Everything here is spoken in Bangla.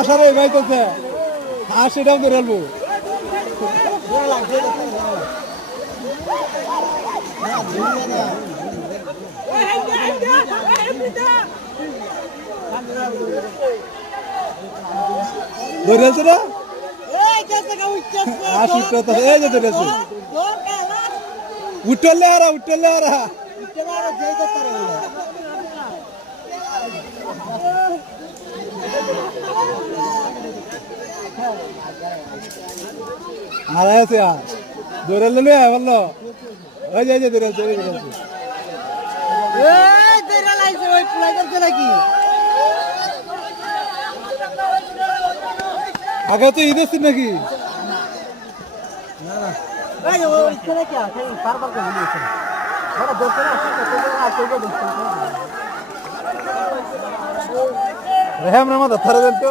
আসারে গাইতেছে হাঁস এটাও ধরে আলবো ধরে আছে না হাঁস উঠতে এই যে ধরে আছে উঠলে আরা আড়াই আছে ধরে লে বললো ওই যে ধরে আছে আগে তো ঈদ আছে নাকি রেহাম রামাদা থারে দেন তো